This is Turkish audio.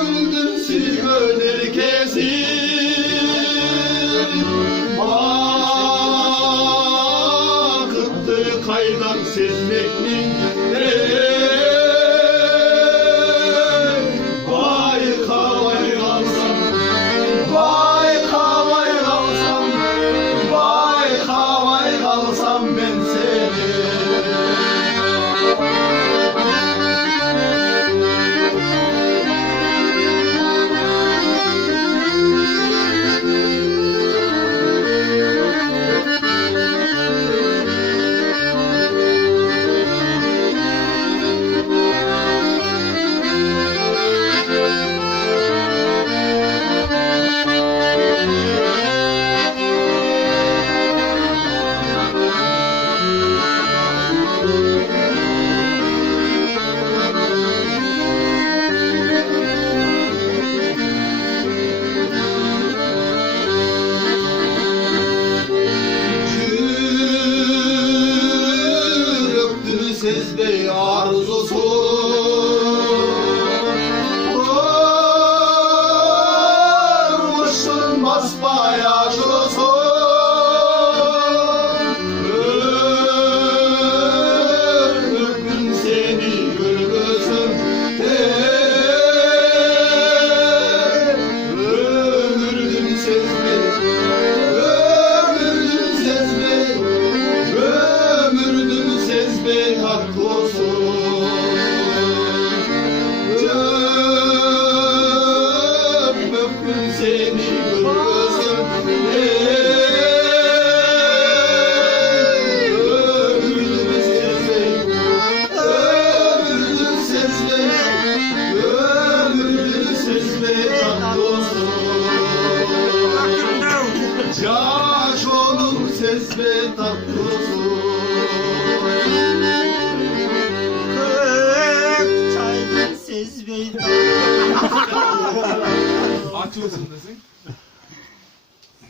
öldüm sürgün herkesi akıttı kaynak sezmekmin vay kavay kalsam vay kavay kalsam vay kavay kalsam ben seni Sezbey arzusu vurmuşsun basbayaşısı öpün seni gülgüzüm ömürdüm Sezbey ömürdüm Sezbey ömürdüm Sezbey haklısın öpün seni gülgüzüm ömürdüm Sezbey ömürdüm Sezbey ömürdüm Sezbey haklısın Caş olur Sezbey tatlısın Sezbey Açıyorsun desin.